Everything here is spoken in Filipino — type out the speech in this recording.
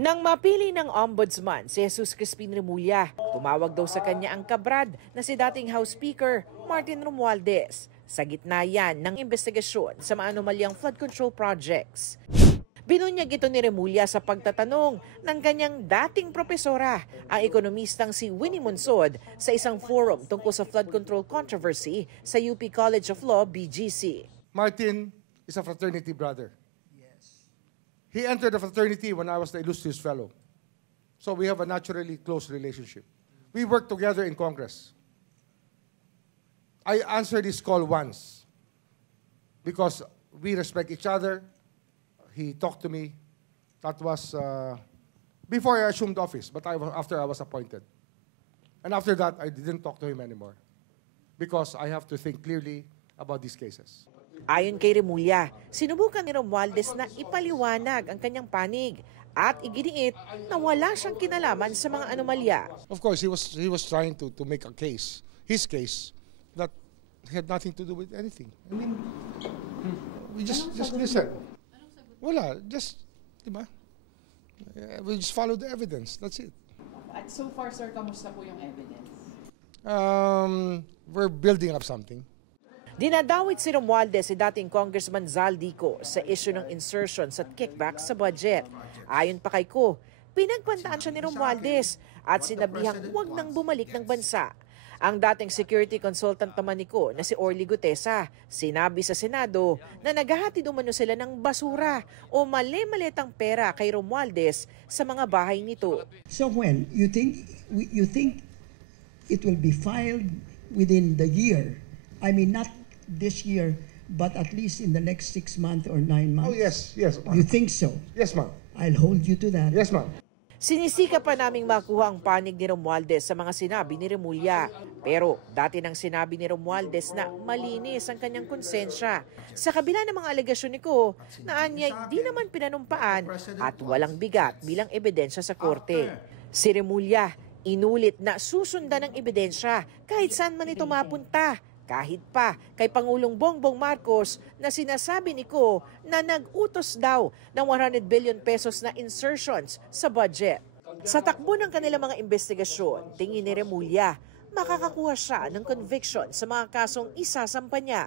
Nang mapili ng ombudsman si Jesus Crispin Remulla, tumawag daw sa kanya ang kabrad na si dating House Speaker Martin Romualdez sa gitna yan ng investigasyon sa mga anomalyang flood control projects. Binunyag ito ni Remulla sa pagtatanong ng kanyang dating propesora, ang ekonomistang si Winnie Monsod, sa isang forum tungkol sa flood control controversy sa UP College of Law, BGC. Martin is a fraternity brother. He entered the fraternity when I was the illustrious fellow. So we have a naturally close relationship. We worked together in Congress. I answered his call once because we respect each other. He talked to me. That was before I assumed office, but after I was appointed. And after that, I didn't talk to him anymore because I have to think clearly about these cases. Ayon kay Remulla, sinubukan ni Romualdez na ipaliwanag ang kanyang panig at iginiit na wala siyang kinalaman sa mga anomalya. Of course, he was trying to make a case, his case, that had nothing to do with anything. I mean, we just listen. Wala, just, diba? We just follow the evidence, that's it. At so far, sir, kamusta po yung evidence? We're building up something. Dinadawit si Romualdez si dating Congressman Zaldico sa issue ng insertions at kickbacks sa budget. Ayon pa kay Ko, pinagkwantaan siya ni Romualdez at sinabihang huwag nang bumalik ng bansa. Ang dating security consultant naman ni Ko na si Orly Gutesa, sinabi sa Senado na naghahatid umano sila ng basura o mali-malitang pera kay Romualdez sa mga bahay nito. So when you think it will be filed within the year, I mean not this year, but at least in the next 6 months or 9 months? Oh, yes, yes. You think so? Yes, ma'am. I'll hold you to that. Yes, ma'am. Sinisika pa naming makuha ang panig ni Romualdez sa mga sinabi ni Remulla. Pero dati nang sinabi ni Romualdez na malinis ang kanyang konsensya. Sa kabila ng mga alegasyon ni Ko na anyay di naman pinanumpaan at walang bigat bilang ebidensya sa korte. Si Remulla inulit na susundan ng ebidensya kahit saan man ito mapunta. Kahit pa kay Pangulong Bongbong Marcos na sinasabi ni Ko na nag-utos daw ng 100 billion pesos na insertions sa budget. Sa takbo ng kanilang mga investigasyon, tingin ni Remulla, makakakuha siya ng conviction sa mga kasong isasampa niya.